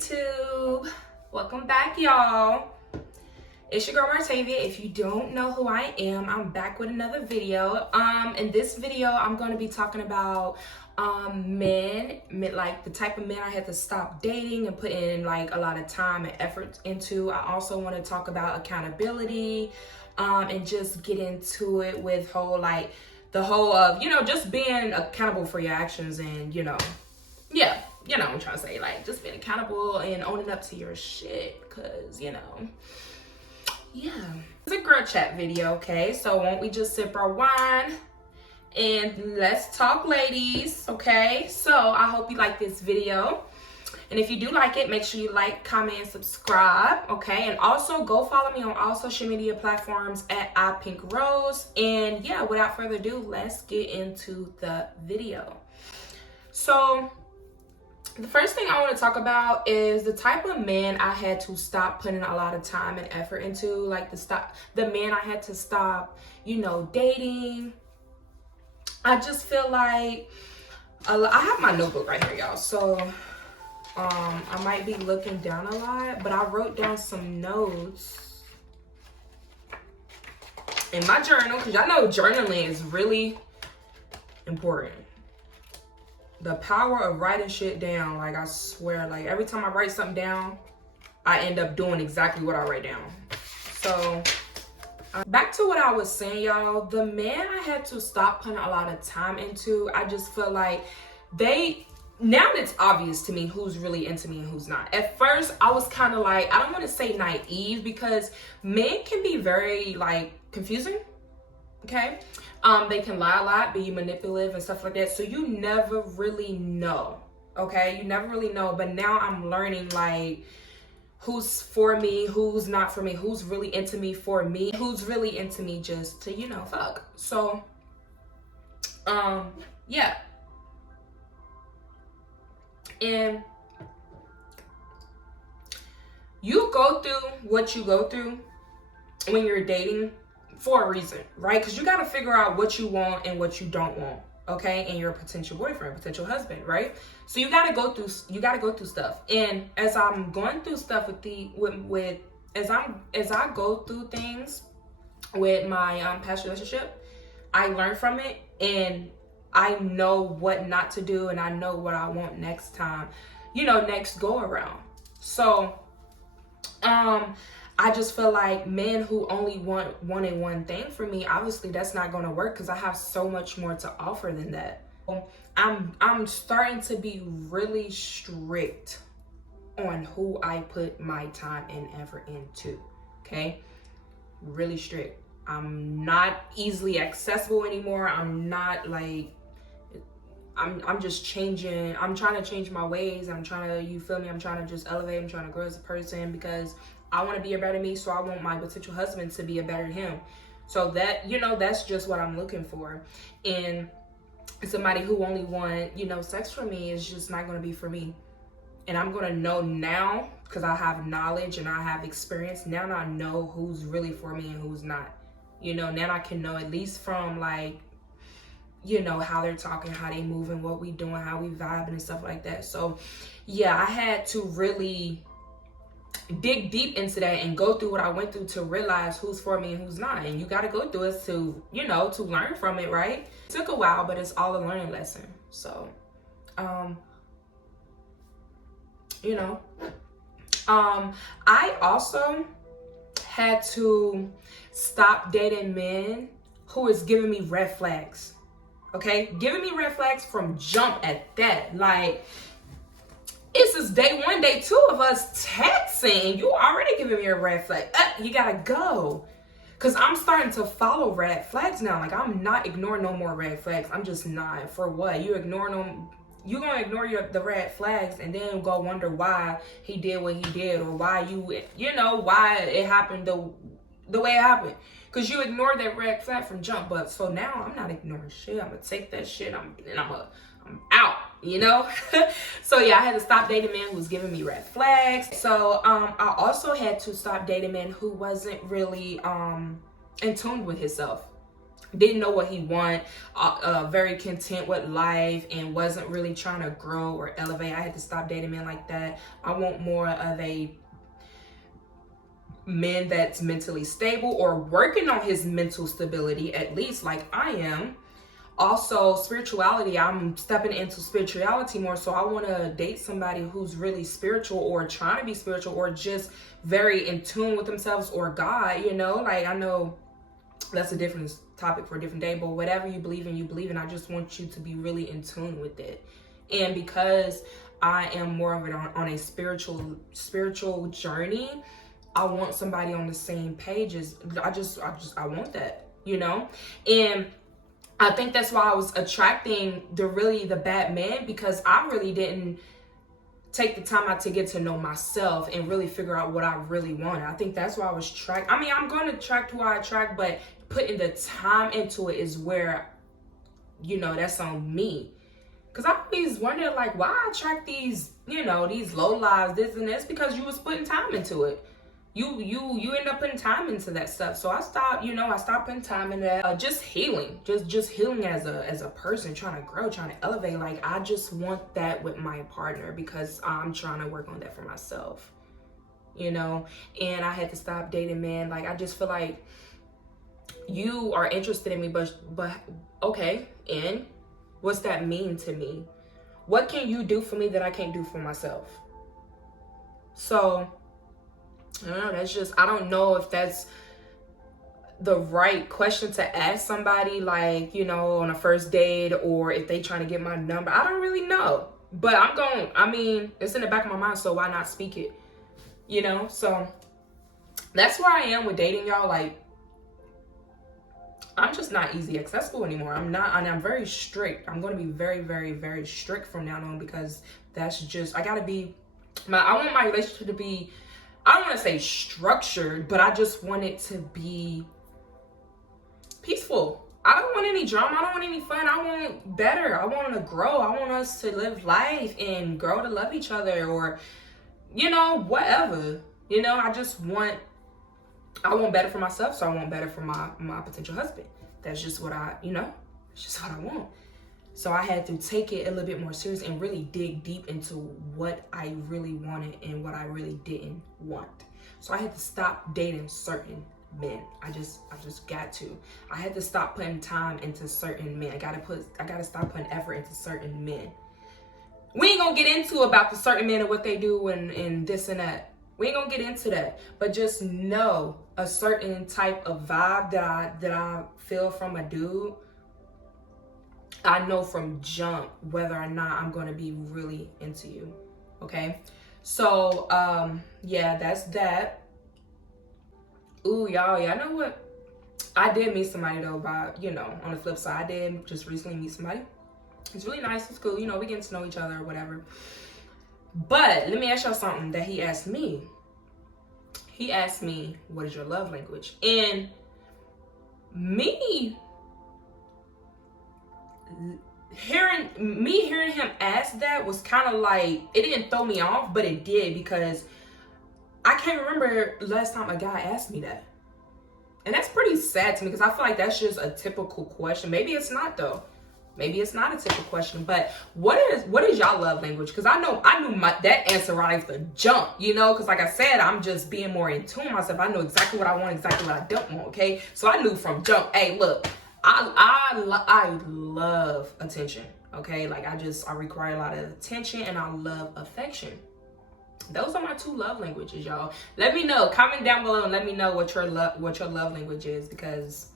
YouTube? Welcome back, y'all. It's your girl Martavia. If you don't know who I am, I'm back with another video. In this video, I'm going to be talking about men, like the type of men I had to stop dating and put in like a lot of time and effort into. I also want to talk about accountability, and just get into it with the whole of, just being accountable for your actions and, yeah, what I'm trying to say, like just being accountable and owning up to your shit, cause yeah. It's a girl chat video, okay? So won't we just sip our wine and let's talk, ladies, okay? So I hope you like this video. And if you do like it, make sure you like, comment, and subscribe, okay? And also go follow me on all social media platforms at iPinkRose. And yeah, without further ado, let's get into the video. So the first thing I want to talk about is the type of man I had to stop putting a lot of time and effort into, like the man I had to stop, dating. I just feel like I have my notebook right here, y'all. So I might be looking down a lot, but I wrote down some notes in my journal because y'all know journaling is really important. The power of writing shit down, like I swear, like every time I write something down, I end up doing exactly what I write down. So back to what I was saying, y'all, the man I had to stop putting a lot of time into, I just feel like now it's obvious to me who's really into me and who's not. At first, I was kind of like, I don't want to say naive because men can be very like confusing, okay? They can lie a lot, be manipulative and stuff like that. So you never really know, okay? You never really know. But now I'm learning like who's for me, who's not for me, who's really into me for me, who's really into me just to, fuck. So, yeah. And you go through what you go through when you're dating for a reason, right? Because you got to figure out what you want and what you don't want, okay? And your potential boyfriend, potential husband, right? So you got to go through stuff. And as I'm going through stuff as I go through things with my past relationship, I learn from it and I know what not to do and I know what I want next time, next go around. So, I just feel like men who only wanted one thing from me, obviously that's not going to work because I have so much more to offer than that. I'm starting to be really strict on who I put my time and effort into, okay? Really strict. I'm not easily accessible anymore. I'm not like, I'm just changing. I'm trying to change my ways. I'm trying to just elevate. I'm trying to grow as a person because I want to be a better me. So I want my potential husband to be a better him. So that, that's just what I'm looking for. And somebody who only want, sex from me is just not going to be for me. And I'm going to know now because I have knowledge and I have experience. Now I know who's really for me and who's not. Now I can know at least from like, how they're talking, how they moving, what we doing, how we vibing and stuff like that. So yeah, I had to really dig deep into that and go through what I went through to realize who's for me and who's not. And you got to go through it to, to learn from it, right? It took a while, but it's all a learning lesson. So, I also had to stop dating men who is giving me red flags. Okay, giving me red flags from jump at that. Like, it's just day one, day two of us texting. You already giving me a red flag. You gotta go. Because I'm starting to follow red flags now. Like, I'm not ignoring no more red flags. I'm just not. For what? You ignoring them. You're going to ignore the red flags and then go wonder why he did what he did or why why it happened the way it happened. Because you ignored that red flag from jump. But so now I'm not ignoring shit. I'm going to take that shit I'm out, So yeah, I had to stop dating men who was giving me red flags. So I also had to stop dating men who wasn't really in tune with himself. didn't know what he wanted, very content with life, and wasn't really trying to grow or elevate. I had to stop dating men like that. I want more of a man that's mentally stable or working on his mental stability, at least, like I am. Also, spirituality, I'm stepping into spirituality more, so I want to date somebody who's really spiritual or trying to be spiritual or just very in tune with themselves or God, you know. Like, I know that's a different topic for a different day, but whatever you believe in, you believe in. I just want you to be really in tune with it. And because I am more of it on a spiritual journey, I want somebody on the same page as I want that, you know. And I think that's why I was attracting the bad men, because I really didn't take the time out to get to know myself and really figure out what I really wanted. I think that's why I was attracted. I mean, I'm going to attract who I attract, but putting the time into it is where, you know, that's on me. Because I always wondered, like, why I attract these, you know, these low lives, this and this, because you was putting time into it. You end up putting time into that stuff. So I stopped putting time in that. Just healing, just healing as a person, trying to grow, trying to elevate. Like, I just want that with my partner because I'm trying to work on that for myself, you know. And I had to stop dating men. Like, I just feel like you are interested in me, but okay, and what's that mean to me? What can you do for me that I can't do for myself? So I don't know, I don't know if that's the right question to ask somebody, like, you know, on a first date, or if they trying to get my number. I don't really know. But it's in the back of my mind, so why not speak it? You know? So that's where I am with dating, y'all. Like, I'm just not easy accessible anymore. I'm not, and I'm very strict. I'm going to be very, very, very strict from now on, because that's just, I want my relationship to be, I don't want to say structured, but I just want it to be peaceful. I don't want any drama. I don't want any fun. I want better. I want to grow. I want us to live life and grow to love each other, or, you know, whatever. You know, I want better for myself, so I want better for my potential husband. That's just what it's just what I want. So I had to take it a little bit more serious and really dig deep into what I really wanted and what I really didn't want. So I had to stop dating certain men. I just got to. I had to stop putting time into certain men. I gotta stop putting effort into certain men. We ain't gonna get into about the certain men and what they do and this and that. We ain't gonna get into that. But just know a certain type of vibe that I feel from a dude. I know from jump whether or not I'm gonna be really into you. Okay? So yeah, that's that. Ooh, y'all know what? I did meet somebody though, on the flip side, I did just recently meet somebody. It's really nice, it's cool, we getting to know each other or whatever. But let me ask y'all something that he asked me. He asked me, what is your love language? And hearing him ask that was kind of like, it didn't throw me off, but it did, because I can't remember last time a guy asked me that. And that's pretty sad to me, because I feel like that's just a typical question. Maybe it's not though. Maybe it's not a typical question, but what is y'all love language? Because I knew that answer right off the jump, because like I said, I'm just being more in tune with myself. I know exactly what I want, exactly what I don't want, okay? So I knew from jump, hey, look, I love attention, okay? Like, I require a lot of attention, and I love affection. Those are my two love languages, y'all. Let me know. Comment down below and let me know what your love language is, because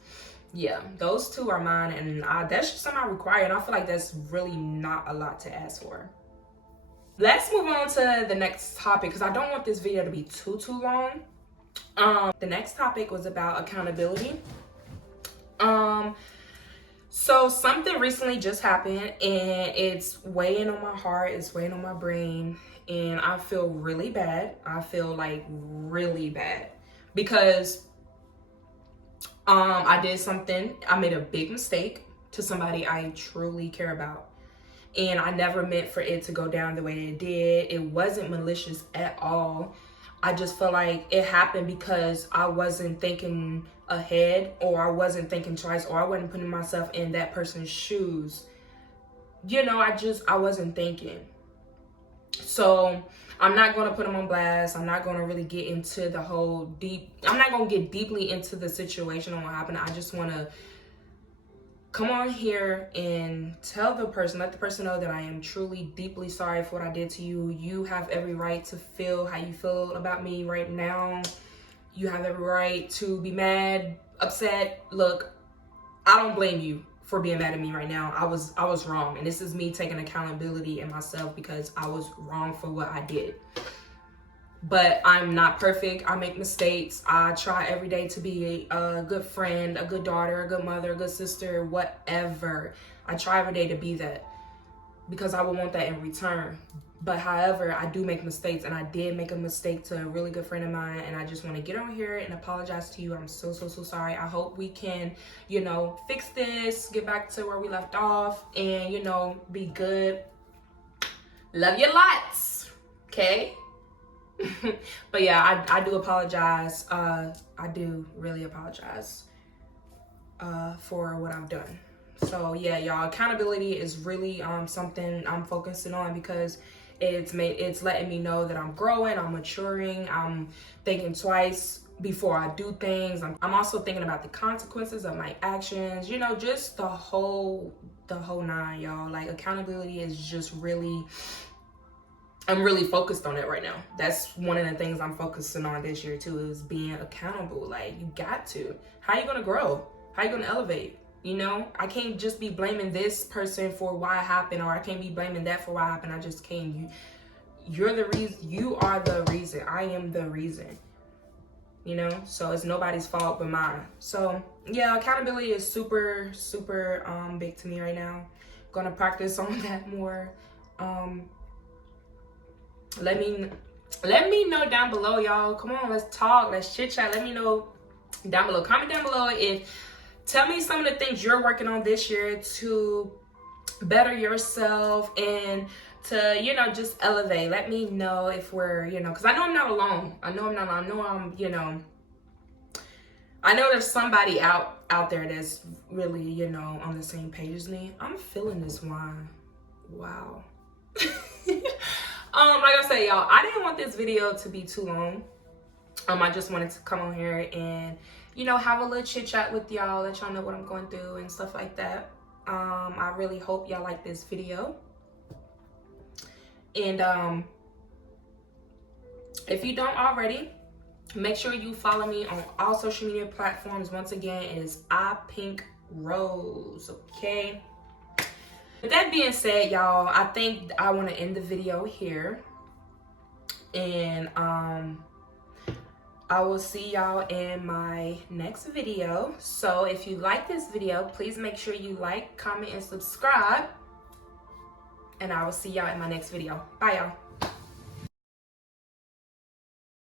yeah, those two are mine, and that's just something I require, and I feel like that's really not a lot to ask for. Let's move on to the next topic, because I don't want this video to be too long. The next topic was about accountability. So something recently just happened, and it's weighing on my heart, it's weighing on my brain, and I feel really bad. I feel like really bad, because I did something. I made a big mistake to somebody I truly care about, and I never meant for it to go down the way it did. It wasn't malicious at all. I just feel like it happened because I wasn't thinking ahead, or I wasn't thinking twice, or I wasn't putting myself in that person's shoes. You know, I wasn't thinking. So I'm not going to put them on blast. I'm not going to really get into the whole I'm not going to get deeply into the situation and what happened. I just want to come on here and let the person know that I am truly deeply sorry for what I did to you. You have every right to feel how you feel about me right now. You have every right to be mad, upset. Look, I don't blame you for being mad at me right now. I was wrong, and this is me taking accountability in myself because I was wrong for what I did. But I'm not perfect. I make mistakes. I try every day to be a good friend, a good daughter, a good mother, a good sister, whatever. I try every day to be that because I would want that in return. But however, I do make mistakes, and I did make a mistake to a really good friend of mine, and I just want to get on here and apologize to you. I'm so sorry. I hope we can, you know, fix this, get back to where we left off, and, you know, be good. Love you lots, okay? But yeah, I do apologize. I do really apologize for what I've done. So yeah, y'all, accountability is really something I'm focusing on because it's letting me know that I'm growing, I'm maturing, I'm thinking twice before I do things. I'm also thinking about the consequences of my actions, you know, just the whole nine, y'all. Like, accountability is just really, I'm really focused on it right now. That's one of the things I'm focusing on this year too, is being accountable. Like, you got to. How you gonna grow? How you gonna elevate? You know, I can't just be blaming this person for why it happened, or I can't be blaming that for why it happened. I just can't. You're the reason. You are the reason. I am the reason. You know, so it's nobody's fault but mine. So yeah, accountability is super big to me right now. Gonna practice on that more. Let me know down below, y'all. Come on, let's talk, let's chit chat. Let me know down below. Comment down below tell me some of the things you're working on this year to better yourself and to, you know, just elevate. Let me know if we're, you know, because I know I'm not alone. I know I'm, you know, I know there's somebody out there that's really, you know, on the same page as me. I'm feeling this wine. Wow. Like I said, y'all, I didn't want this video to be too long. I just wanted to come on here and, you know, have a little chit chat with y'all, let y'all know what I'm going through and stuff like that. I really hope y'all like this video. And if you don't already, make sure you follow me on all social media platforms. Once again, it is iPinkRose, okay? With that being said, y'all, I think I want to end the video here. And I will see y'all in my next video. So if you like this video, please make sure you like, comment, and subscribe. And I will see y'all in my next video. Bye, y'all.